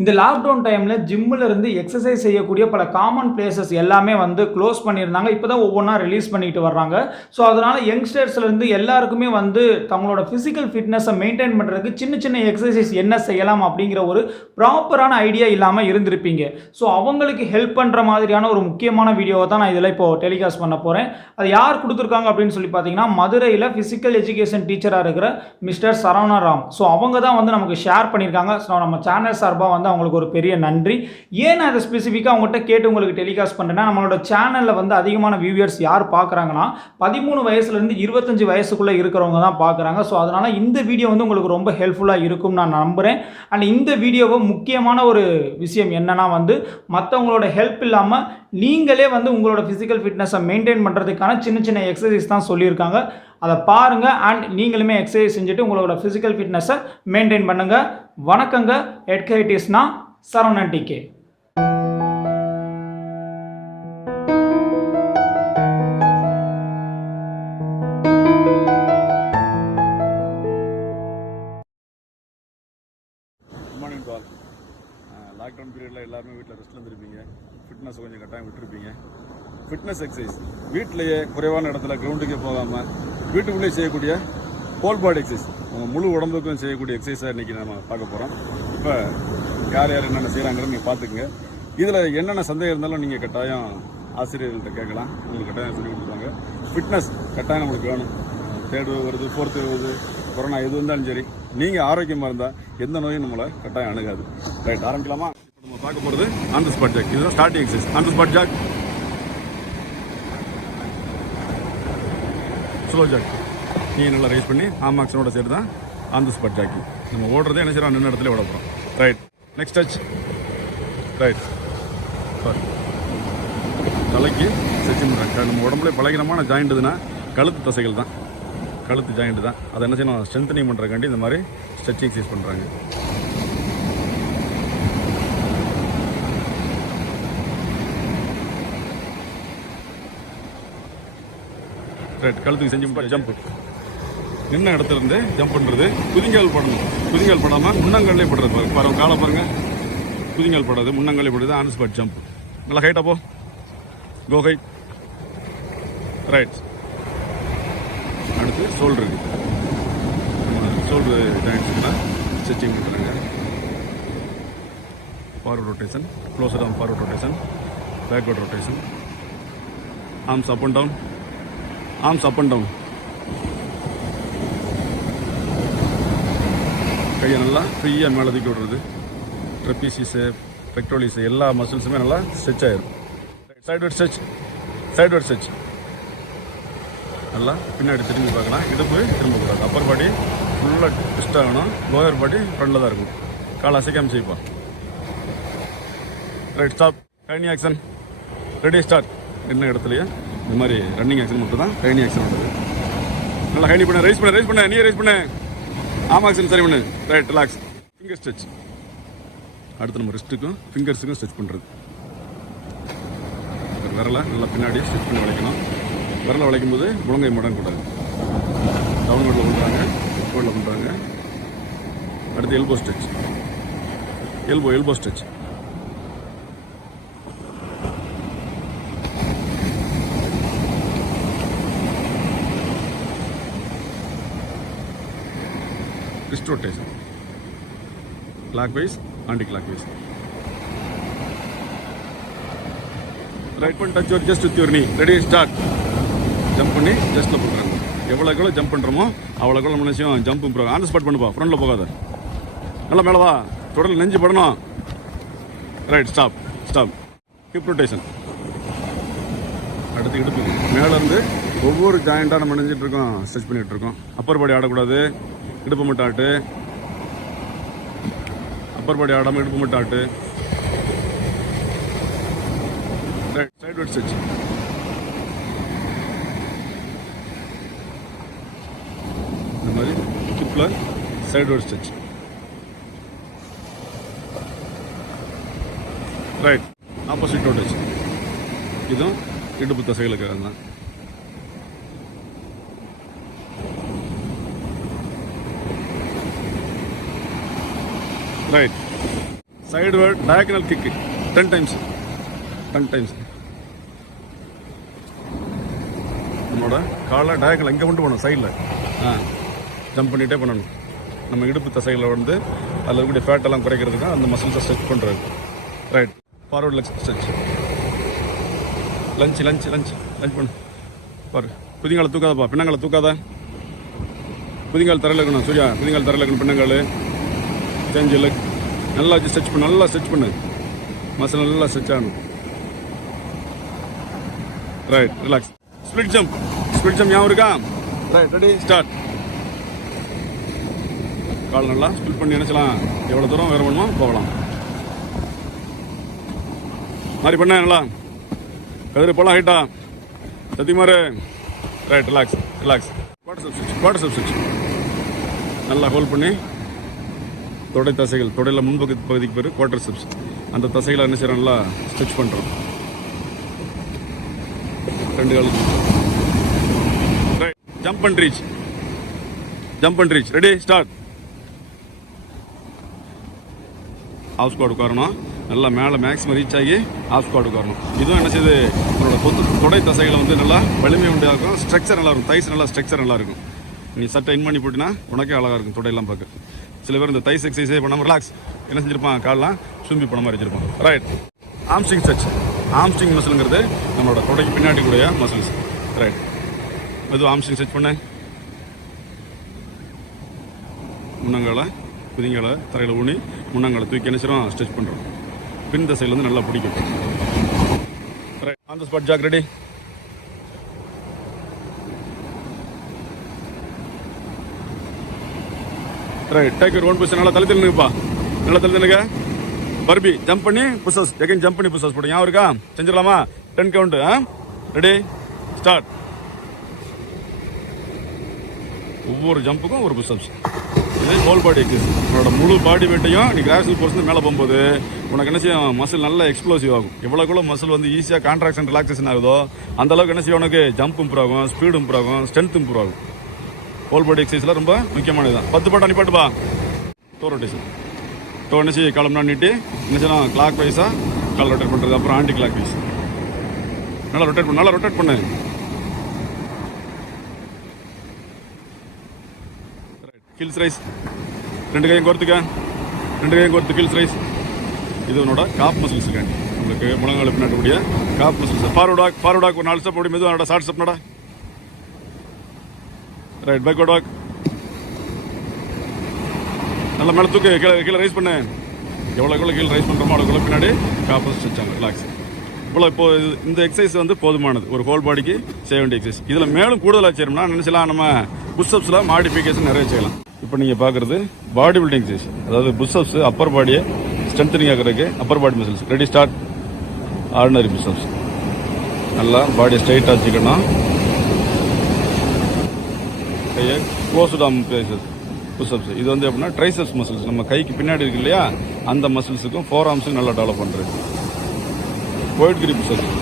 இந்த லாக்டவுன் டைம்ல ஜிம்ல இருந்து எக்ஸர்சைஸ் செய்யக்கூடிய பல காமன் பிளேசஸ் எல்லாமே வந்து க்ளோஸ் பண்ணியிருந்தாங்க. இப்போ தான் ஒவ்வொன்றா ரிலீஸ் பண்ணிட்டு வர்றாங்க. ஸோ அதனால யங்ஸ்டர்ஸ்ல இருந்து எல்லாருக்குமே வந்து தங்களோட பிசிக்கல் ஃபிட்னஸை மெயின்டைன் பண்ணுறதுக்கு சின்ன சின்ன எக்ஸசைஸ் என்ன செய்யலாம் அப்படிங்கிற ஒரு ப்ராப்பரான ஐடியா இல்லாமல் இருந்திருப்பீங்க. ஸோ அவங்களுக்கு ஹெல்ப் பண்ணுற மாதிரியான ஒரு முக்கியமான வீடியோவை தான் நான் இதில் இப்போ டெலிகாஸ்ட் பண்ண போகிறேன். அது யார் கொடுத்துருக்காங்க அப்படின்னு சொல்லி பார்த்தீங்கன்னா, மதுரையில் ஃபிசிக்கல் எஜுகேஷன் டீச்சராக இருக்கிற மிஸ்டர் சரவண ராம். ஸோ அவங்க தான் வந்து நமக்கு ஷேர் பண்ணியிருக்காங்க. ஸோ நம்ம சேனல் சார்பாக வந்து அவங்களுக்கு ஒரு பெரிய நன்றி. ஏன் நான் அதை ஸ்பெசிஃபிக்காக அவங்ககிட்ட கேட்டு உங்களுக்கு டெலிகாஸ்ட் பண்ணுறேன்னா, நம்மளோட சேனலில் வந்து அதிகமான வியூவர்ஸ் யார் பார்க்குறாங்கன்னா 13 வயசுலேருந்து 25 வயசுக்குள்ளே இருக்கிறவங்க தான் பார்க்குறாங்க. ஸோ அதனால் இந்த வீடியோ வந்து உங்களுக்கு ரொம்ப ஹெல்ப்ஃபுல்லாக இருக்கும் நான் நம்புகிறேன். அண்ட் இந்த வீடியோவை முக்கியமான ஒரு விஷயம் என்னன்னா வந்து, மற்றவங்களோட ஹெல்ப் இல்லாமல் நீங்களே வந்து உங்களோட ஃபிசிக்கல் ஃபிட்னஸை மெயின்டைன் பண்ணுறதுக்கான சின்ன சின்ன எக்ஸசைஸ் தான் சொல்லியிருக்காங்க. அதை பாருங்கள் அண்ட் நீங்களுமே எக்ஸசைஸ் செஞ்சுட்டு உங்களோட ஃபிசிக்கல் ஃபிட்னஸை மெயின்டைன் பண்ணுங்கள். வணக்கங்க, எட்கைட்டிஸ்னா சரவணன் டிகே. Good morning to all. Lockdown பீரியடில் எல்லாருமே வீட்டில் ரெஸ்ட்டில் இருந்திருப்பீங்க. ஃபிட்னஸ் கொஞ்சம் கட்டாயம் விட்டுருப்பீங்க. ஃபிட்னஸ் எக்ஸசைஸ் வீட்டிலேயே குறைவான இடத்துல கிரவுண்டுக்கே போகாமல் வீட்டுக்குள்ளேயே செய்யக்கூடிய ஹோல் பாடி எக்ஸசைஸ், உங்கள் முழு உடம்புக்கும் செய்யக்கூடிய எக்ஸசைஸாக இன்றைக்கி நம்ம பார்க்க போகிறோம். இப்போ யார் யார் என்னென்ன செய்கிறாங்கிறத நீங்கள் பார்த்துக்குங்க. இதில் என்னென்ன சந்தேகம் இருந்தாலும் நீங்கள் கட்டாயம் ஆசிரியர்கள்ட்ட கேட்கலாம். உங்களுக்கு கட்டாயம் சொல்லி கொடுத்துருவாங்க. ஃபிட்னஸ் கட்டாயம் நம்மளுக்கு வேணும். தேர்ட் வருது, ஃபோர்த்து வருது, கொரோனா எது இருந்தாலும் சரி, நீங்கள் ஆரோக்கியமாக இருந்தால் எந்த நோயும் நம்மளை கட்டாயம் அணுகாது. ரைட், ஆரம்பிக்கலாமா? இப்போ நம்ம பார்க்க போகிறது ஆன் தி ஸ்பாட் ஜாக். இதுதான் starting exercise. On the spot jog, slow jog. நீங்கள் நல்லா ரைஸ் பண்ணி ஆம் ஆக்ஷனோட சேர்த்து தான் ஆன் தி ஸ்பாட் ஜாக்கி. நம்ம ஓடுறதே என்ன செய்யறோம், நின்ன இடத்துல ஓட போகிறோம். Right, next touch. ரைட், தலைக்கு ஸ்ட்ரெச்சிங் பண்ணுறாங்க. நம்ம உடம்புல பலகீனமான ஜாயிண்ட்டுதுன்னா கழுத்து தசைகள் தான், கழுத்து ஜாயிண்ட் தான். அதை என்ன செய்யணும், ஸ்ட்ரென்தனிங் பண்ணுறக்காண்டி இந்த மாதிரி ஸ்ட்ரெச்சிங் எக்ஸசைஸ் பண்ணுறாங்க. ரைட், கழுத்துக்கு செஞ்சு ஜம்ப். நின்ன இடத்துல இருந்து ஜம்ப் பண்ணுறது. குதிங்கால் படணும். குதிங்கால் படாமல் முன்னங்காலே படுறது. பாருங்க, காலை பாருங்க, குதிங்கால் படாது, முன்னங்காலே படுது. On spot jump. நல்லா ஹைட்டாக போ, கோ ஹைட். ரைட், அடுத்து ஷோல்டருக்கு. ஷோல்டர் ஜாயிண்ட்ஸுக்குலாம் ஸ்ட்ரெச்சிங் பண்ணுறாங்க. Forward rotation, closer arm forward rotation, backward rotation, arms up and down, arms up and down. கையை நல்லா ஃப்ரீயாக மேலே தூக்கி விடுறது. ட்ரெப்பீசிஸு, பெக்டோலிஸு எல்லா மசில்ஸுமே நல்லா ஸ்ட்ரெச் ஆகிடும். சைட்வர்ட் ஸ்ட்ரெச், சைட்வர்ட் ஸ்ட்ரெச். நல்லா பின்னாடி திரும்பி பார்க்கலாம். இடுப்பு திரும்பக்கூடாது. அப்பர் பாடி ஃபுல்லாக ட்விஸ்ட் ஆகணும். லோயர் பாடி ஃப்ரண்டில் தான் இருக்கும். காலை அசைக்காமல் செய்ப்பா. Right, stop. Tiny action. Ready, start. என்ன இடத்துலையே இந்த மாதிரி ரன்னிங் ஆக்ஷன் மட்டும் தான் டைனி ஆக்ஷன் பண்ணுறது. நல்லா ஹைனி பண்ண, ரைஸ் பண்ண, ரைஸ் பண்ண, நீ ரைஸ் பண்ண. ஆம் ஆக்ஷன் சரி பண்ணு. Right, relax. Finger stretch. அடுத்து நம்ம ரிஸ்ட்டுக்கும் ஃபிங்கர்ஸுக்கும் ஸ்ட்ரெச் பண்ணுறது. விரலை நல்லா பின்னாடி ஸ்ட்ரெச் பண்ணி வளைக்கணும். விரலை வளைக்கும் போது முழங்கை மடம் கூடாது. டவுன்வர்டில் பண்ணுறாங்க, அப்வர்டில் பண்ணுறாங்க. அடுத்து elbow stretch. Elbow stretch. Wrist rotation, clockwise, anticlockwise. Right பண்ணி touch your just with your knee. Ready, start. Jump பண்ணி ஜஸ்ட்டில் பண்ணுறாங்க. எவ்வளோக்கு எவ்வளோ ஜம்ப் பண்ணுறோமோ அவ்வளோக்கு எவ்வளோ மனுஷன் ஜம்ப் இம்ப்ரூவ். ஆன் ஸ்பாட் பண்ணுப்பா, ஃப்ரண்டில் போகாத. நல்லா மேலே வா, தொடர்ந்து நெஞ்சு படணும். Right, stop, stop. Hip rotation. அடுத்து இடுப்பு மேலேருந்து ஒவ்வொரு ஜாயிண்ட்டாக நம்ம நினைஞ்சிட்டு இருக்கோம், ஸ்ட்ரெச் பண்ணிகிட்டு இருக்கோம். அப்பர் பாடி ஆடக்கூடாது, இடுப்பு மட்டும் ஆட்டு. அப்பர் பாடி ஆடாமல் இடுப்பு மட்டும் ஆட்டு. Right, sideward stretch. இந்த மாதிரி ஹிப்பில் sideward stretch. Right, opposite rotation. இதுவும் இடுப்பு தசைகளுக்காக தான். Right, sideward diagonal kick 10 times. நம்மளோட காலை டயகனல் இங்கே கொண்டு போகணும், சைடில் ஜம்ப் பண்ணிகிட்டே பண்ணணும். நம்ம இடுப்பு தசைகளை வந்து அதில் இருக்கக்கூடிய ஃபேட் எல்லாம் குறைக்கிறதுக்கு அந்த மசில்ஸை ஸ்ட்ரெச் பண்ணுறது. Right, forward leg stretch. Lunch பண்ணு. பாரு, குதிங்கால தூக்காதப்பா, பின்னங்கால தூக்காத. குதிங்கால் தரையில் இருக்கணும் சூர்யா, குதிங்கால் தரையில் இருக்கணும். பின்னங்கால் சேஞ்ச் லெக் நல்லா ஸ்ட்ரெச் பண்ணு, நல்லா ஸ்ட்ரெச் பண்ணு. மசில் நல்லா ஸ்ட்ரெச் ஆகணும். Right, relax. ஸ்பிளிட் ஜம்ப் ஞாபகம் இருக்கா? Right, ready, start. கால் நல்லா ஸ்பிளிட் பண்ணி நினைச்சலாம், எவ்வளோ தூரம் வேற வேணுமோ போகலாம். மாதிரி பண்ண நல்லா கதிர் போலாம் ஹைட்டா சத்தியமாரு. Right, relax. குவார்டர் சப்ஸ்டிச் நல்லா ஹோல்ட் பண்ணி தொடை தசைகள், தொடையில் முன்பகுதிக்கு பேர் குவார்டர் சப்ஸ், அந்த தசைகளை என்ன செய்யறோம், நல்லா ஸ்ட்ரெச் பண்ணுறோம். 2 கால். Right, jump and reach. Ready, start. Half squat உட்காரணும். நல்லா மேலே மேக்ஸிமம் ரீச் ஆகி ஹாஃப் ஸ்குவாட் உட்காரணும். இதுவும் என்ன செய்யுது, உங்களோட தொடை தசைகளை வந்து நல்லா வலிமை உண்டாகும். ஸ்ட்ரக்சர் நல்லா இருக்கும், தைஸ் நல்லா ஸ்ட்ரக்சர் நல்லா இருக்கும். நீ சட்டை இன் பண்ணி போட்டினா உனக்கே அழகாக இருக்கும் தொடையெல்லாம் பார்க்க. சில பேர் இந்த தைஸ் எக்ஸசைஸே பண்ணாமல் ரிலாக்ஸ் என்ன செஞ்சிருப்பான், காலெலாம் சும்பி போன மாதிரி வச்சிருப்பான். Right, ஆம்ஸ்ட்ரிங் stretch. ஆம்ஸ்ட்ரிங் மசிலுங்கிறது நம்மளோட தொடைக்கு பின்னாடி கூடிய மசில்ஸ். ரைட், மெதுவாக ஆம்ஸ்ட்ரிங் ஸ்ட்ரெச் பண்ண. முன்னங்கால குதிங்கால தரையில் ஊனி முன்னங்கால தூக்கி நினைச்சிடும் ஸ்ட்ரெச் பண்ணுறோம். பின் தசையில் வந்து நல்லா பிடிக்கும். Right, on the spot jog. Ready, right, take your own position. நல்லா தள்ளி நிற்குப்பா, நல்லா தள்ளி நிற்க. பர்பி ஜம்ப் பண்ணி புஷஸ், எகைன் ஜம்ப் பண்ணி புஷஸ் போட்டு ஞாபகம் இருக்கா? செஞ்சிடலாமா? 10 கவுண்ட். Ready, start. ஒவ்வொரு ஜம்புக்கும் ஒரு புஷ்அப்ஸ். இது ஹோல் பாடி எக்ஸசைஸ். உன்னோட முழு பாடி வெயிட்டையும் நீ கிராவிடேஷனல் ஃபோர்ஸ் மேலே போகும்போது உனக்கு என்ன செய்யும், மசில் நல்லா எக்ஸ்ப்ளோசிவ் ஆகும். எவ்வளோக்குள்ள மசில் வந்து ஈஸியாக கான்ட்ராக்ஷன் ரிலாக்ஸேஷன் ஆகுதோ அந்த அளவுக்கு என்ன செய்யும், உனக்கு ஜம்ப் இம்ப்ரூவ் ஆகும், ஸ்பீடு இம்ப்ரூவ் ஆகும், ஸ்ட்ரென்த் இம்ப்ரூவ் ஆகும். ஹோல் பாடி எக்ஸசைஸில் ரொம்ப முக்கியமானது தான். 10 பாட்டு அனுப்பிட்டுப்பா. To rotation. டோ என்ன செய்ய, காலம் நீட்டி என்ன செய்யலாம், கிளாக் வைஸாக கால் ரொட்டேட் பண்ணுறது. அப்புறம் ஆன்டி கிளாக் வைஸ் நல்லா ரொட்டேட் பண்ணு. Hills rice. 2 கையும் கோர்த்துக்க. Hills rice. இது உன்னோட காப் மசில்ஸ் காண்டி, உங்களுக்கு முழங்கால பின்னாடி கூடிய காப் மசில்ஸ். ஃபார்வர்ட் வாக் ஒரு 4 ஸ்டெப் ஓடி மெதுவாக நட. ஷார்ட் ஸ்டெப் நட. Right, backward walk. நல்லா மேலே தூக்கு, கீழே ரைஸ் பண்ணு. எவ்வளோக்குள்ள கீழே ரைஸ் பண்ணுறோமோ அவ்வளோக்குள்ள பின்னாடி காப் வச்சாங்க. ரிலாக்ஸ். இப்போ இந்த எக்ஸசைஸ் வந்து போதுமானது ஒரு ஹோல் பாடிக்கு செய்ய வேண்டிய எக்ஸசைஸ். இதில் மேலும் கூடுதலாக செய்யணும்னா நினைச்சலாம், நம்ம புஷ்அப்ஸில் மாடிஃபிகேஷன் நிறைய செய்யலாம். இப்போ நீங்கள் பார்க்குறது பாடி பில்டிங் எக்ஸசைஸ். அதாவது புஷ்அப்ஸ் அப்பர் பாடியை ஸ்ட்ரென்தனிங் ஆகிறதுக்கு upper body muscles. Ready, start. Ordinary pushups. நல்லா பாடியை ஸ்ட்ரைட்டாக வச்சுக்கணும். கையை க்ளோஸ்டு ஆர்ம் புஷ்அப்ஸ். இது வந்து எப்படின்னா ட்ரைசெப்ஸ் மசில்ஸ், நம்ம கைக்கு பின்னாடி இருக்கு இல்லையா, அந்த மசில்ஸுக்கும் ஃபோர் ஆர்ம்ஸுக்கும் நல்லா டெவலப் பண்ணுறது. Wide grip pushups.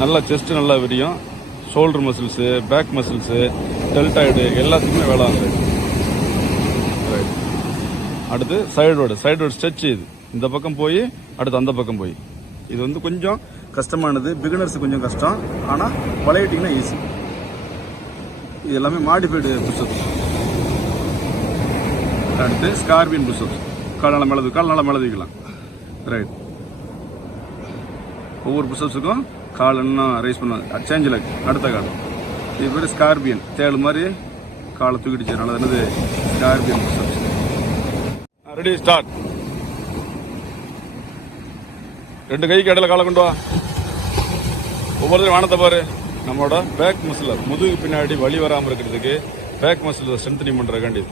நல்லா செஸ்ட் நல்லா விரியும். Shoulder muscles, back muscles, deltoid எல்லாத்துக்குமே வேலை ஆகுது. ரைட். அடுத்து சைடு ஸ்ட்ரெச். இது இந்த பக்கம் போய் அடுத்து அந்த பக்கம் போய். இது வந்து கொஞ்சம் கஷ்டமானது, பிகினர்ஸ் கொஞ்சம் கஷ்டம். ஆனால் பழையிட்டிங்கன்னா ஈஸி. இது எல்லாமே மாடிஃபைடு புஷ்அப்ஸ். அடுத்து ஸ்கார்பியன் புஷ்அப்ஸ். கால் நல்லா மேலே தூக்கலாம். ரைட். ஒவ்வொரு புஷ்அப்ஸுக்கும் கால் இன்னும் ரைஸ் பண்ண சேஞ்ச் லெக். அடுத்த கால். இது பேர் ஸ்கார்பியன். தேள் மாதிரி காலை தூக்கிட்டு செய்யறனால என்னது ஸ்கார்பியன் புஷ்அப்ஸ். Ready, start. 2 கைக்கு இடையில காலை கொண்டு வா. ஒவ்வொருத்தரும் வானத்தை பாரு. நம்மளோட பேக் மசில், முதுகு பின்னாடி வலி வராமல் இருக்கிறதுக்கு பேக் மசில் ஸ்ட்ரென்தனிங் பண்ணுறதுக்காண்டி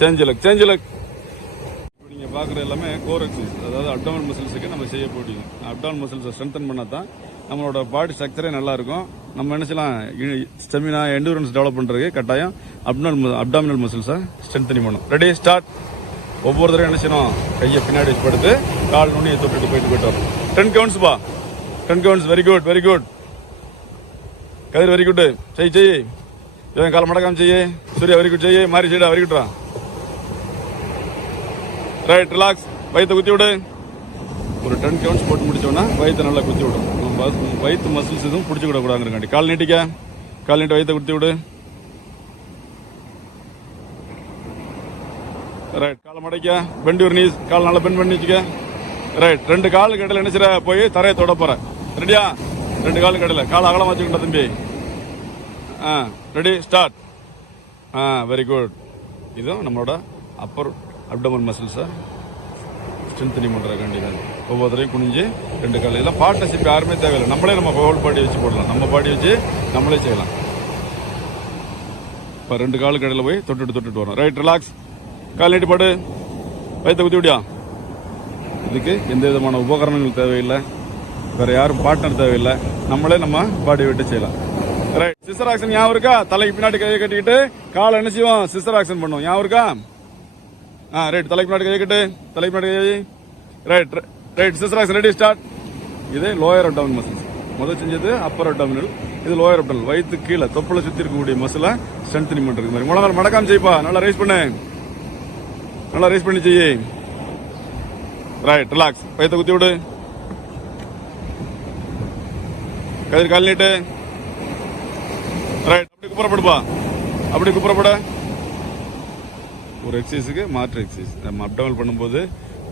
சேஞ்ச் லெக். நீங்கள் பார்க்குறது எல்லாமே கோர் எக்ஸசைஸ். அதாவது அப்டாமல் மசில்ஸுக்கு நம்ம செய்ய போட்டிங்க. அப்டாமல் மசில்ஸை ஸ்ட்ரென்தன் பண்ணால் தான் நம்மளோட பாடி ஸ்ட்ரக்சரே நல்லா இருக்கும். நம்ம என்ன செய்யலாம், ஸ்டெமினா எண்டூரன்ஸ் டெவலப் பண்ணுறதுக்கு கட்டாயம் அப்டாமினல் மசில்ஸை ஸ்ட்ரென்தனிங் பண்ணும். Ready, start. ஒவ்வொரு தடவை என்ன செய்யணும், கையை பின்னாடி படுத்து கால் நுண்ணியை தொட்டுட்டு போயிட்டு வரும். 10 கவுண்ட்ஸ் பா. 10 counts. Very good. Kathir very good. செய். இவன் காலை மடக்காம செய்ய. Surya very good. செய்ய மாறி செய்டா. வெரி குட்ரா. Right, relax. வயிற்று குத்தி விடு. ஒரு 10 கவுண்ட்ஸ் போட்டு முடிச்சோன்னா வயிற்று நல்லா குத்தி விடும். நம்ம வயிற்று மசில்ஸ் எதுவும் பிடிச்சி விடக்கூடாதுங்கிறக்காண்டி. கால் நீட்டிக்க, கால் நீட்டு வயிற்றை குத்தி விடு. ரைட். காலை மடைக்க, பெண்ட் யுவர் நீஸ், கால் நல்லா பெண்ட் பண்ணி வச்சுக்க. ரைட். 2 காலுக்கு இடையில என்ன செய்ற, போய் தரையை தொட போற. ரெடியா? 2 காலுக்கு இடையில கால் அகலம் வச்சுக்கிட்ட தம்பி. Ready, start. Very good. இதுவும் நம்மளோட அப்பர் அப்டமன் மசில்ஸை ஸ்ட்ரென்தனிங் பண்ணுறக்காண்டி தான். ஒவ்வொருத்தரையும் குனிஞ்சு 2 கால். இதெல்லாம் பார்ட்னர்ஷிப் யாருமே தேவையில்லை. நம்மளே நம்ம ஹோல் பாடி வச்சு போடலாம். நம்ம பாடி வச்சு நம்மளே செய்யலாம். இப்போ 2 காலுக்கு இடையில போய் தொட்டுட்டு வரோம். ரைட். ரிலாக்ஸ். கால் நீட்டி பாடு. வயிற்ற குத்தி விடியா. இதுக்கு எந்த விதமான உபகரணங்கள் தேவையில்லை. வேற யாரும் பார்ட்னர் தேவையில்லை. நம்மளே நம்ம பாடி விட்டு செய்யலாம். ரைட். சிஸ்டர் ஆக்ஷன் ஞாபகம் இருக்கா? தலைக்கு பின்னாடி கையை கட்டிக்கிட்டு காலை என்ன செய்வோம், சிஸ்டர் ஆக்ஷன் பண்ணுவோம். ஞாபகம் இருக்கா? ரைட். தலைக்கு பின்னாடி கையை கட்டு, தலைக்கு பின்னாடி கை. Right. Right. Sister action. Ready, start. இது லோயர் அப்டாமினல் மசில்ஸ். முதல் செஞ்சது அப்பர் அப்டாமினல், இது லோயர் அப்டாமினல். வயிற்று கீழே தொப்புளை சுற்றி இருக்கக்கூடிய மசிலை ஸ்ட்ரென்தனிங் பண்றது மாதிரி. முழங்கால் மடக்காம செய்ப்பா. நல்லா ரைஸ் பண்ணு, நல்லா ரைஸ் பண்ணி செய்யி. ரைட். ரிலாக்ஸ். வயிற்றை குத்தி விடு. கதிர் கால் நீட்டு. ரைட். அப்படி குப்புறப்படுப்பா, அப்படி குப்புறப்பட. ஒரு எக்ஸசைஸுக்கு மாற்று எக்ஸசைஸ். நம்ம அப்டமல் பண்ணும்போது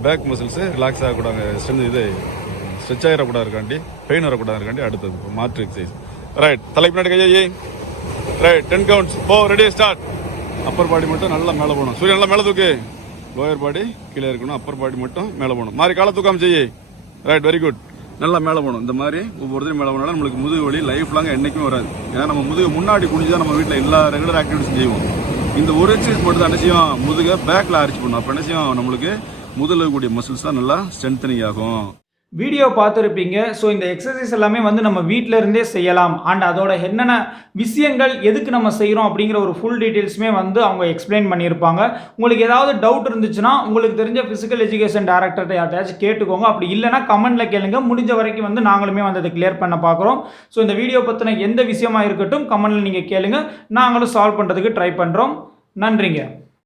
பேக் மசில்ஸ் ரிலாக்ஸ் ஆகக்கூடாது, இது ஸ்ட்ரெச் ஆகிடக்கூடாதுக்காண்டி, பெயின் வரக்கூடாதுக்காண்டி அடுத்தது மாற்று எக்ஸசைஸ். ரைட். தலைக்கு பின்னாடி கையை. ரைட். 10 கவுண்ட்ஸ். போ. Ready, start. அப்பர் பாடி மட்டும் நல்லா மேலே போகணும். சூரியன் நல்லா மேலே தூக்கு. லோயர் பாடி கீழே இருக்கணும், அப்பர் பாடி மட்டும் மேலே போகணும். மாதிரி காலை தூக்காம செய்யி. ரைட். Very good. நல்லா மேலே போகணும். இந்த மாதிரி ஒவ்வொருத்தரும் மேலே போனாலும் நம்மளுக்கு முதுகு வலி லைஃப் லாங் என்னைக்கும் வராது. ஏன்னா நம்ம முதுகு முன்னாடி குனிஞ்சா நம்ம வீட்டில் எல்லா ரெகுலர் ஆக்டிவிட்டிஸ் செய்வோம். இந்த ஒரு எக்ஸசைஸ் மட்டும் தான் என்ன செய்யும், முதுகை பேக்கில் அரிச்சு பண்ணும். அப்போ என்ன செய்யும், நம்மளுக்கு முதல்ல இருக்கக்கூடிய மசில்ஸ் தான் நல்லா ஸ்ட்ரென்தனிங் ஆகும். வீடியோ பார்த்துருப்பீங்க. ஸோ இந்த எக்ஸசைஸ் எல்லாமே வந்து நம்ம வீட்டில் இருந்தே செய்யலாம். அண்ட் அதோட என்னென்ன விஷயங்கள் எதுக்கு நம்ம செய்கிறோம் அப்படிங்கிற ஒரு ஃபுல் டீட்டெயில்ஸுமே வந்து அவங்க எக்ஸ்பிளைன் பண்ணியிருப்பாங்க. உங்களுக்கு ஏதாவது டவுட் இருந்துச்சுன்னா உங்களுக்கு தெரிஞ்ச ஃபிசிக்கல் எஜுகேஷன் டைரக்டர்கிட்ட யார்ட்டாச்சும் கேட்டுக்கோங்க. அப்படி இல்லைனா கமெண்ட்டில் கேளுங்க. முடிஞ்ச வரைக்கும் வந்து நாங்களுமே வந்து அதை கிளியர் பண்ண பார்க்குறோம். ஸோ இந்த வீடியோ பற்றின எந்த விஷயமா இருக்கட்டும் கமெண்ட்டில் நீங்கள் கேளுங்க. நாங்களும் சால்வ் பண்ணுறதுக்கு ட்ரை பண்ணுறோம். நன்றிங்க.